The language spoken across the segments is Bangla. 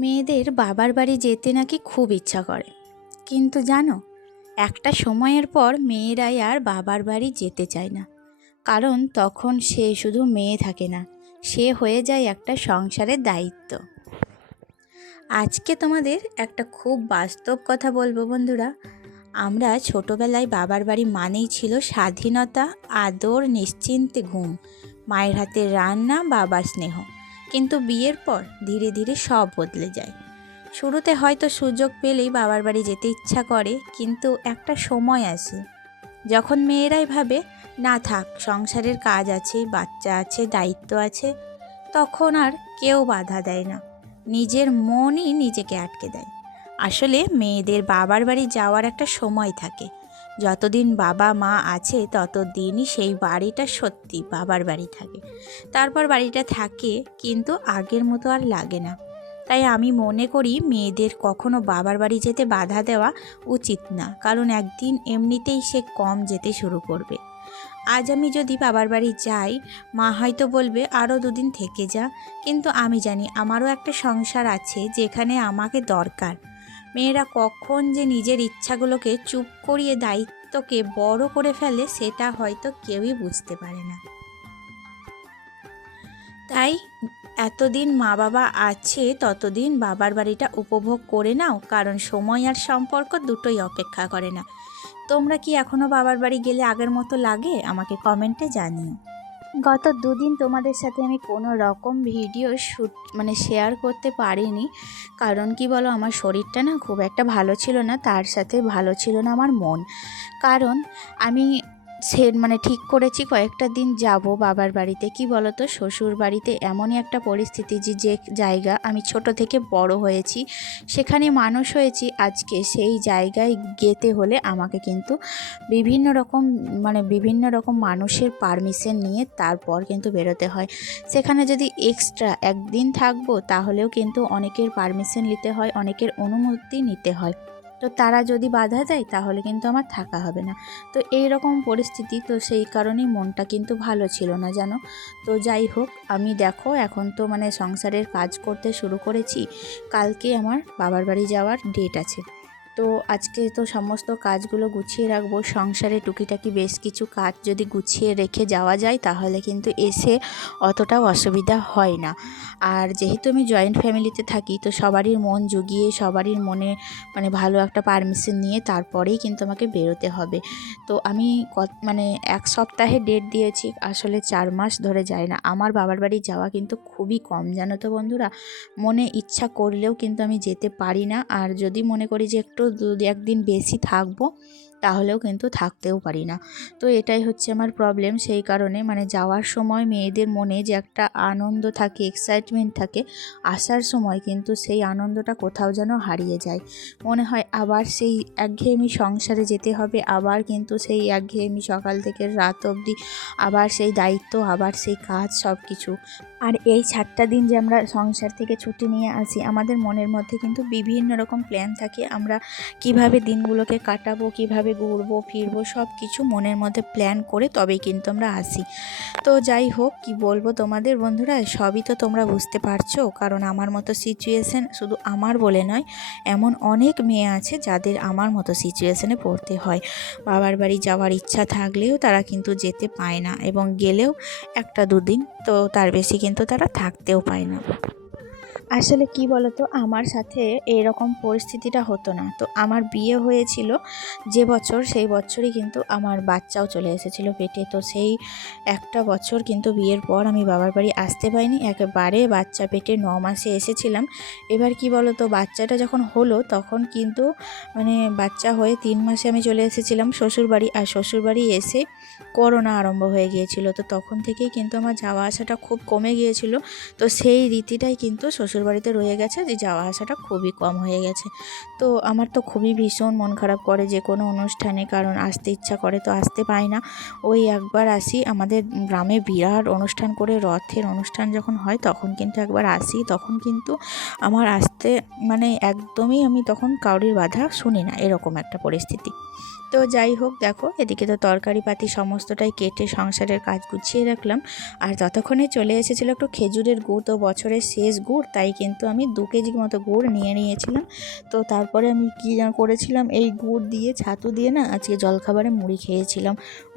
মেয়েদের বাবার বাড়ি যেতে নাকি খুব ইচ্ছা করে, কিন্তু জানো, একটা সময়ের পর মেয়েরাই আর বাবার বাড়ি যেতে চায় না। কারণ তখন সে শুধু মেয়ে থাকে না, সে হয়ে যায় একটা সংসারের দায়িত্ব। আজকে তোমাদের একটা খুব বাস্তব কথা বলবো বন্ধুরা। আমরা ছোটবেলায় বাবার বাড়ি মানেই ছিল স্বাধীনতা, আদর, নিশ্চিন্তে ঘুম, মায়ের হাতের রান্না, বাবার স্নেহ। কিন্তু বিয়ের পর ধীরে ধীরে সব বদলে যায়। শুরুতে হয়তো সুযোগ পেলেই বাবার বাড়ি যেতে ইচ্ছা করে, কিন্তু একটা সময় আসে যখন মেয়েরাই ভাবে, না থাক, সংসারের কাজ আছে, বাচ্চা আছে, দায়িত্ব আছে। তখন আর কেউ বাধা দেয় না, নিজের মনই নিজেকে আটকে দেয়। আসলে মেয়েদের বাবার বাড়ি যাওয়ার একটা সময় থাকে। যতদিন বাবা মা আছে ততদিনই সেই বাড়িটা সত্যি বাবার বাড়ি থাকে। তারপর বাড়িটা থাকে, কিন্তু আগের মতো আর লাগে না। তাই আমি মনে করি মেয়েদের কখনো বাবার বাড়ি যেতে বাধা দেওয়া উচিত না, কারণ একদিন এমনিতেই সে কম যেতে শুরু করবে। আজ আমি যদি বাবার বাড়ি যাই, মা হয়তো বলবে আরও দুদিন থেকে যা, কিন্তু আমি জানি আমারও একটা সংসার আছে যেখানে আমাকে দরকার। মেয়েরা কখন যে নিজের ইচ্ছাগুলোকে চুপ করিয়ে দায়িত্বকে বড় করে ফেলে সেটা হয়তো কেউই বুঝতে পারে না। তাই এতদিন মা বাবা আছে ততদিন বাবার বাড়িটা উপভোগ করে নাও, কারণ সময় আর সম্পর্ক দুটোই অপেক্ষা করে না। তোমরা কি এখনও বাবার বাড়ি গেলে আগের মতো লাগে? আমাকে কমেন্টে জানিও। গত দুদিন তোমাদের সাথে আমি কোনো রকম ভিডিও শেয়ার করতে পারিনি। কারণ কি বলো, আমার শরীরটা না খুব একটা ভালো ছিল না, তার সাথে ভালো ছিল না আমার মন। কারণ আমি ঠিক করেছি কয়েকটা দিন যাব বাবার বাড়িতে। কি বলো তো, শ্বশুর বাড়িতে এমনই একটা পরিস্থিতি যে জায়গা আমি ছোট থেকে বড় হয়েছি, সেখানে মানুষ হয়েছি, আজকে সেই জায়গায় যেতে হলে আমাকে কিন্তু বিভিন্ন রকম মানুষের পারমিশন নিয়ে তারপর কিন্তু বেরোতে হয়। সেখানে যদি এক্সট্রা একদিন থাকবো তাহলেও কিন্তু অনেকের পারমিশন নিতে হয়, অনেকের অনুমতি নিতে হয়। তো তারা যদি বাধা দেয় তাহলে কিন্তু আমার থাকা হবে না। তো এই রকম পরিস্থিতি, তো সেই কারণেই মনটা কিন্তু ভালো ছিল না জানো। তো যাই হোক, আমি দেখো এখন তো সংসারের কাজ করতে শুরু করেছি। কালকে আমার বাবার বাড়ি যাওয়ার ডেট আছে। তো আজকে তো সমস্ত কাজগুলো গুছিয়ে রাখবো। সংসারে টুকিটাকি বেশ কিছু কাজ যদি গুছিয়ে রেখে যাওয়া যায় তাহলে কিন্তু এসে অতটাও অসুবিধা হয় না। আর যেহেতু আমি জয়েন্ট ফ্যামিলিতে থাকি, তো সবারই মন জুগিয়ে, সবারই মনে ভালো একটা পারমিশন নিয়ে তারপরেই কিন্তু আমাকে বেরোতে হবে। তো আমি এক সপ্তাহে ডেট দিয়েছি, আসলে 4 মাস ধরে যায় না। আমার বাবার বাড়ি যাওয়া কিন্তু খুবই কম জানো তো বন্ধুরা। মনে ইচ্ছা করলেও কিন্তু আমি যেতে পারি না। আর যদি মনে করি যে একটু একদিন বেশি থাকবো, তাহলেও কিন্তু থাকতেও পারি না। তো এটাই হচ্ছে আমার প্রবলেম। সেই কারণে যাওয়ার সময় মেয়েদের মনে যে একটা আনন্দ থাকে, এক্সাইটমেন্ট থাকে, আসার সময় কিন্তু সেই আনন্দটা কোথাও যেন হারিয়ে যায়। মনে হয় আবার সেই একঘেয়েমি সংসারে যেতে হবে, আবার কিন্তু সেই একঘেয়েমি সকাল থেকে রাত অবধি, আবার সেই দায়িত্ব, আবার সেই কাজ, সব কিছু। আর এই 7টা দিন যে আমরা সংসার থেকে ছুটি নিয়ে আসি, আমাদের মনের মধ্যে কিন্তু বিভিন্ন রকম প্ল্যান থাকে। আমরা কিভাবে দিনগুলোকে কাটাবো, কিভাবে ঘুরবো ফিরবো, সব কিছু মনের মধ্যে প্ল্যান করে তবেই কিন্তু আমরা আসি। তো যাই হোক, কি বলবো তোমাদের বন্ধুরা, সবই তো তোমরা বুঝতে পারছো। কারণ আমার মতো সিচুয়েশন শুধু আমার বলে নয়, এমন অনেক মেয়ে আছে যাদের আমার মতো সিচুয়েশনে পড়তে হয়। বাবার বাড়ি যাওয়ার ইচ্ছা থাকলেও তারা কিন্তু যেতে পায় না, এবং গেলেও 1-2 দিন, তো তার বেশি কিন্তু তারা থাকতেও পায় না। আসলে কি বলতো, আমার সাথে এরকম পরিস্থিতিটা হতো না। তো আমার বিয়ে হয়েছিল যে বছর, সেই বছরই কিন্তু আমার বাচ্চাও চলে এসেছিলো পেটে। তো সেই একটা বছর কিন্তু বিয়ের পর আমি বাবার বাড়ি আসতে পারিনি একেবারে। বাচ্চা পেটে 9 মাসে এসেছিলাম। এবার কি বলতো, বাচ্চাটা যখন হলো তখন কিন্তু বাচ্চা হয়ে 3 মাসে আমি চলে এসেছিলাম শ্বশুরবাড়ি। আর শ্বশুরবাড়ি এসে করোনা আরম্ভ হয়ে গিয়েছিল। তো তখন থেকেই কিন্তু আমার যাওয়া আসাটা খুব কমে গিয়েছিল। তো সেই রীতিটাই কিন্তু শ্বশুরবাড়িতে রয়ে গেছে, যে যাওয়া আসাটা খুবই কম হয়ে গেছে। তো আমার তো খুবই ভীষণ মন খারাপ করে যে কোনো অনুষ্ঠানে, কারণ আসতে ইচ্ছা করে তো আসতে পাই না। ওই একবার আসি, আমাদের গ্রামে বিরাট অনুষ্ঠান করে, রথের অনুষ্ঠান যখন হয় তখন কিন্তু একবার আসি। তখন কিন্তু আমার আসতে একদমই, আমি তখন কাউরির বাধা শুনি না, এরকম একটা পরিস্থিতি। তো যাই হোক, দেখো এদিকে তো তরকারি পাতি সমস্তটাই কেটে সংসারের কাজ গুছিয়ে রাখলাম। আর ততক্ষণে চলে এসেছিলো একটু খেজুরের গুড়, তো বছরের শেষ গুড়, তাই তাই কিন্তু আমি 2 কেজি মতো গুড় নিয়ে নিয়েছিলাম। তো তারপরে আমি কী করেছিলাম, এই গুড় দিয়ে ছাতু দিয়ে না আজকে জলখাবারে মুড়ি খেয়েছিলাম।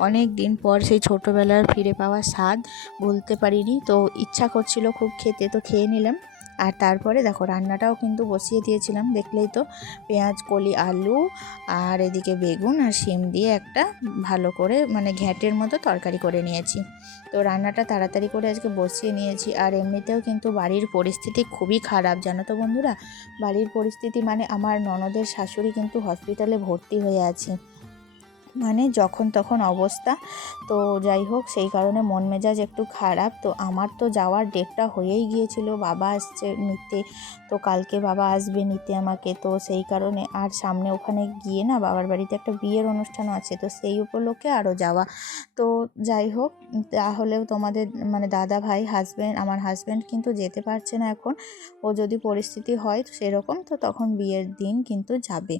অনেক দিন পর সেই ছোটোবেলার ফিরে পাওয়া স্বাদ ভুলতে পারিনি। তো ইচ্ছা করছিল খুব খেতে, তো খেয়ে নিলাম। আর তারপরে দেখো রান্নাটাও কিন্তু বসিয়ে দিয়েছিলাম, দেখলেই তো। পেঁয়াজ কলি, আলু আর এদিকে বেগুন আর শিম দিয়ে একটা ভালো করে মানে ঘ্যাঁটের মতো তরকারি করে নিয়েছি। তো রান্নাটা তাড়াতাড়ি করে আজকে বসিয়ে নিয়েছি। আর এমনিতেও কিন্তু বাড়ির পরিস্থিতি খুবই খারাপ, জানো তো বন্ধুরা। বাড়ির পরিস্থিতি মানে আমার ননদের শাশুড়ি কিন্তু হসপিটালে ভর্তি হয়ে আছে, মানে যখন তখন অবস্থা। তো যাই হোক, সেই কারণে মন মেজাজ একটু খারাপ। তো আমার তো যাওয়ার ডেটটা হয়েই গিয়েছিল, বাবা আসছে নিতে। তো কালকে বাবা আসবে নিতে আমাকে। তো সেই কারণে আর সামনে ওখানে গিয়ে না বাবার বাড়িতে একটা বিয়ের অনুষ্ঠানও আছে, তো সেই উপলক্ষে আরও যাওয়া। তো যাই হোক, তাহলেও তোমাদের মানে দাদা ভাই আমার হাজব্যান্ড কিন্তু যেতে পারছে না এখন। ও যদি পরিস্থিতি হয় সেরকম, তো তখন বিয়ের দিন কিন্তু যাবে।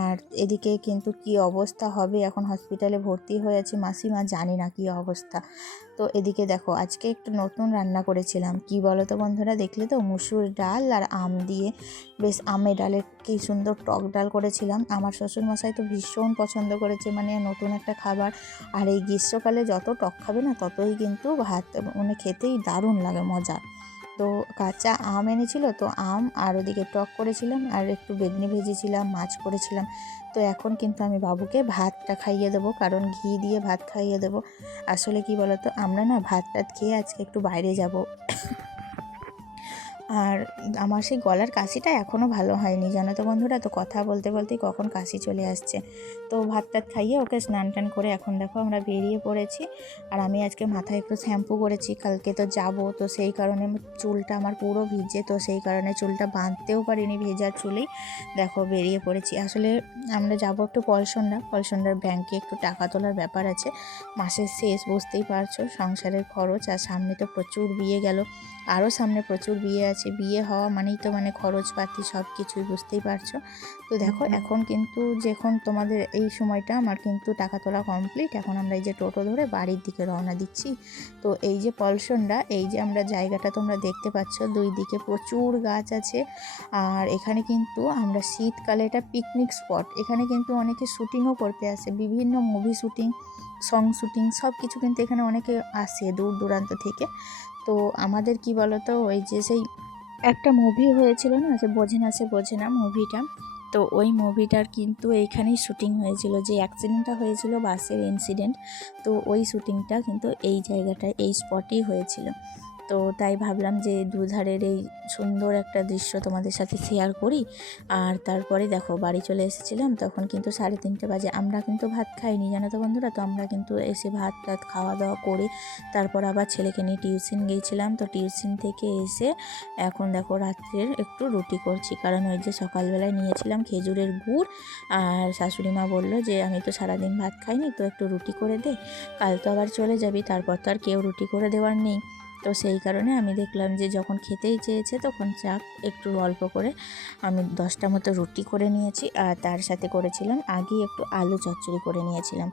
আর এদিকে কিন্তু কি অবস্থা হবে, এখন হসপিটালে ভর্তি হয়েছে মাসিমা, জানি না কি অবস্থা। তো এদিকে দেখো আজকে একটু নতুন রান্না করেছিলাম, কি বলো তো বন্ধুরা, দেখলে তো, মুসুর ডাল আর আম দিয়ে বেশ আমের ডালের কি সুন্দর টক ডাল করেছিলাম। আমার শ্বশুরমশাই তো ভীষণ পছন্দ করেছে, মানে নতুন একটা খাবার। আর এই গ্রীষ্মকালে যত টক খাবে না ততই কিন্তু ভাত মানে খেতেই দারুণ লাগে, মজা। তো কাঁচা আম এনেছিল, তো আম আর ওদিকে টক করেছিলাম, আর একটু বেগুনি ভেজেছিলাম, মাছ করেছিলাম। তো এখন কিন্তু আমি বাবুকে ভাতটা খাইয়ে দেবো, কারণ ঘি দিয়ে ভাত খাইয়ে দেবো। আসলে কি বলতো, আমরা না ভাত টাত খেয়ে আজকে একটু বাইরে যাব। আর আমার সেই গলার কাশিটা এখনও ভালো হয়নি, জানো তো বন্ধুরা। তো কথা বলতে বলতেই কখন কাশি চলে আসছে। তো ভাত টাত খাইয়ে ওকে স্নান টান করে এখন দেখো আমরা বেরিয়ে পড়েছি। আর আমি আজকে মাথায় একটু শ্যাম্পু করেছি, কালকে তো যাব, তো সেই কারণে চুলটা আমার পুরো ভিজে, তো সেই কারণে চুলটা বাঁধতেও পারিনি, ভেজা চুলেই দেখো বেরিয়ে পড়েছি। আসলে আমরা যাব একটু পলসন্ডার ব্যাংকে একটু টাকা তোলার ব্যাপার আছে। মাসের শেষ, বুঝতেই পারছো, সংসারের খরচ, আর সামনে তো প্রচুর বিয়ে গেল, আরও সামনে প্রচুর বিয়ে আছে। বিয়ে হওয়া মানেই তো মানে খরচপাতি সব কিছুই, বুঝতেই পারছো। তো দেখো এখন কিন্তু যখন তোমাদের এই সময়টা আমার কিন্তু টাকা তোলা কমপ্লিট, এখন আমরা এই যে টোটো ধরে বাড়ির দিকে রওনা দিচ্ছি। তো এই যে পলসনটা, এই যে আমরা জায়গাটা তোমরা দেখতে পাচ্ছ, দুই দিকে প্রচুর গাছ আছে। আর এখানে কিন্তু আমরা শীতকালে এটা পিকনিক স্পট, এখানে কিন্তু অনেকে শ্যুটিংও করতে আসে, বিভিন্ন মুভি শ্যুটিং, সং শ্যুটিং সব কিছু কিন্তু এখানে অনেকে আসে দূর দূরান্ত থেকে। তো আমাদের কি বলতো, ওই যে সেই একটা মুভি হয়েছিল না, যে বোঝে না সে বোঝে না মুভিটা, তো ওই মুভিটার কিন্তু এইখানেই শ্যুটিং হয়েছিল। যে অ্যাক্সিডেন্টটা হয়েছিল, বাসের ইনসিডেন্ট, তো ওই শ্যুটিংটা কিন্তু এই জায়গাটায়, এই স্পটেই হয়েছিল। তো তাই ভাবলাম যে দুধারের এই সুন্দর একটা দৃশ্য তোমাদের সাথে শেয়ার করি। আর তারপরে দেখো বাড়ি চলে এসেছিলাম, তখন কিন্তু 3:30 বাজে। আমরা কিন্তু ভাত খাইনি, জানো তো বন্ধুরা। তো আমরা কিন্তু এসে ভাত টাত খাওয়া দাওয়া করে তারপর আবার ছেলেকে নিয়ে টিউশন গিয়েছিলাম। তো টিউশন থেকে এসে এখন দেখো রাত্রের একটু রুটি করছি, কারণ ওই যে সকালবেলায় নিয়েছিলাম খেজুরের গুড়, আর শাশুড়ি মা বললো যে আমি তো সারাদিন ভাত খাইনি, তো একটু রুটি করে দে, কাল তো আবার চলে যাবি, তারপর তো আর কেউ রুটি করে দেওয়ার নেই। তো সেই কারণে আমি দেখলাম যে যখন খেতেই চেয়েছে তখন চাক একটু অল্প করে আমি 10টা মতো রুটি করে নিয়েছি, আর তার সাথে করেছিলাম আগেই একটু আলু চচ্চড়ি করে নিয়েছিলাম।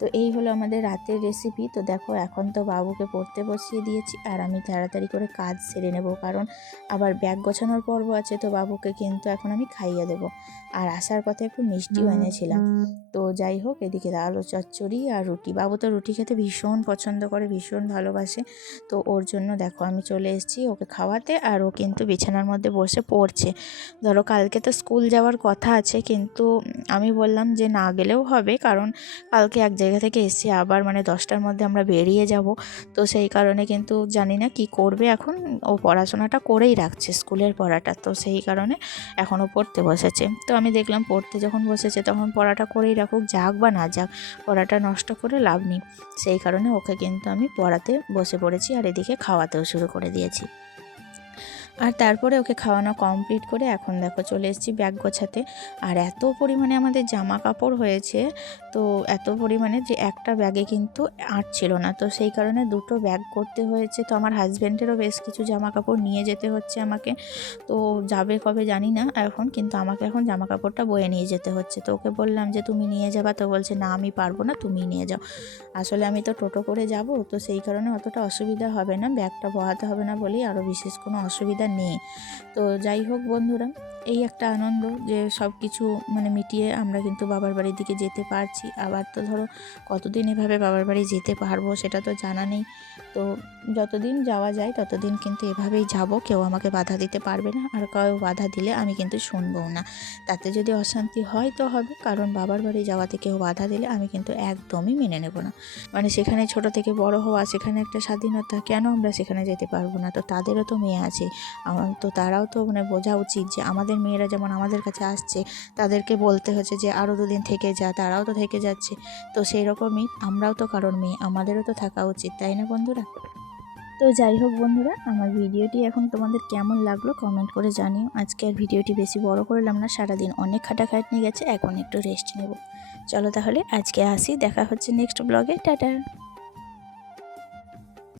তো এই হলো আমাদের রাতের রেসিপি। তো দেখো এখন তো বাবুকে পড়তে বসিয়ে দিয়েছি, আর আমি তাড়াতাড়ি করে কাজ সেরে নেব, কারণ আবার ব্যাগ গোছানোর পর্ব আছে। তো বাবুকে কিন্তু এখন আমি খাইয়ে দেবো। আর আসার পথে একটু মিষ্টিও এনেছিলাম। তো যাই হোক, এদিকে আলু চচ্চড়ি আর রুটি, বাবু তো রুটি খেতে ভীষণ পছন্দ করে, ভীষণ ভালোবাসে। তো ওর জন্য দেখো আমি চলে এসেছি ওকে খাওয়াতে, আর ও কিন্তু বিছানার মধ্যে বসে পড়ছে। ধরো কালকে তো স্কুল যাওয়ার কথা আছে, কিন্তু আমি বললাম যে না গেলেও হবে, কারণ কালকে এক জায়গা থেকে এসে আবার মানে 10টার মধ্যে আমরা বেরিয়ে যাব। তো সেই কারণে কিন্তু জানি না কি করবে এখন। ও পড়াশোনাটা করেই রাখছে, স্কুলের পড়াটা, তো সেই কারণে এখনও পড়তে বসেছে। তো আমি দেখলাম পড়তে যখন বসেছে তখন পড়াটা করেই রাখুক, যাক বা না যাক, পড়াটা নষ্ট করে লাভ নেই। সেই কারণে ওকে কিন্তু আমি পড়াতে বসে পড়েছি, আর এদিকে খাওয়াতেও শুরু করে দিয়েছি। আর তারপরে ওকে খাওয়ানো কমপ্লিট করে এখন দেখো চলে এসেছি ব্যাগ গোছাতে। আর এত পরিমাণে আমাদের জামা কাপড় হয়েছে, তো এত পরিমাণে যে একটা ব্যাগে কিন্তু আটছিল না, তো সেই কারণে দুটো ব্যাগ করতে হয়েছে। তো আমার হাজব্যান্ডেরও বেশ কিছু জামা কাপড় নিয়ে যেতে হচ্ছে আমাকে। তো যাবে কবে জানি না এখন, কিন্তু আমাকে এখন জামা কাপড়টা বয়ে নিয়ে যেতে হচ্ছে। তো ওকে বললাম যে তুমি নিয়ে যাবা, তো বলছে না আমি পারবো না, তুমি নিয়ে যাও। আসলে আমি তো টোটো করে যাব, তো সেই কারণে অতটা অসুবিধা হবে না, ব্যাগটা বহাতে হবে না বলেই আরও বিশেষ কোনো অসুবিধা অসুবিধা নেই। তো যাই হোক বন্ধুরা, এই একটা আনন্দ যে সব কিছু মানে মিটিয়ে আমরা কিন্তু বাবার বাড়ির দিকে যেতে পারছি। আবার তো ধরো কতদিন এভাবে বাবার বাড়ি যেতে পারবো সেটা তো জানা নেই। তো যতদিন যাওয়া যায় ততদিন কিন্তু এভাবেই যাব, কেউ আমাকে বাধা দিতে পারবে না, আর কেউ বাধা দিলে আমি কিন্তু শুনবও না। তাতে যদি অশান্তি হয় তো হবে, কারণ বাবার বাড়ি যাওয়াতে কেউ বাধা দিলে আমি কিন্তু একদমই মেনে নেব না। মানে সেখানে ছোট থেকে বড় হওয়া, সেখানে একটা স্বাধীনতা, কেন আমরা সেখানে যেতে পারবো না? তো তাদেরও তো মেয়ে আছে, তো তারাও তো মানে বোঝা উচিত যে আমাদের মেয়েরা যেমন আমাদের কাছে আসছে, তাদেরকে বলতে হচ্ছে যে আরও দুদিন থেকে যা, তারাও তো থেকে যাচ্ছে। তো সেই রকমই আমরাও তো কারোর মেয়ে, আমাদেরও তো থাকা উচিত, তাই না বন্ধুরা? তো যাই হোক বন্ধুরা, আমার ভিডিওটি এখন তোমাদের কেমন লাগলো কমেন্ট করে জানিও। আজকে আর ভিডিওটি বেশি বড় করলাম না, সারাদিন অনেক খাটাখাটনি গেছে, এখন একটু রেস্ট নেব। চলো তাহলে আজকে আসি, দেখা হচ্ছে নেক্সট ব্লগে, টাটা।